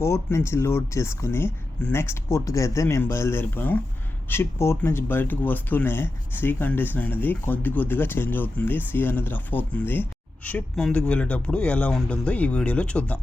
పోర్ట్ నుంచి లోడ్ చేసుకుని నెక్స్ట్ పోర్ట్కి అయితే మేము బయలుదేరిపోయాం. షిప్ పోర్ట్ నుంచి బయటకు వస్తూనే సీ కండిషన్ అనేది కొద్దిగా చేంజ్ అవుతుంది. సీ అనేది రఫ్ అవుతుంది. షిప్ ముందుకు వెళ్ళేటప్పుడు ఎలా ఉంటుందో ఈ వీడియోలో చూద్దాం.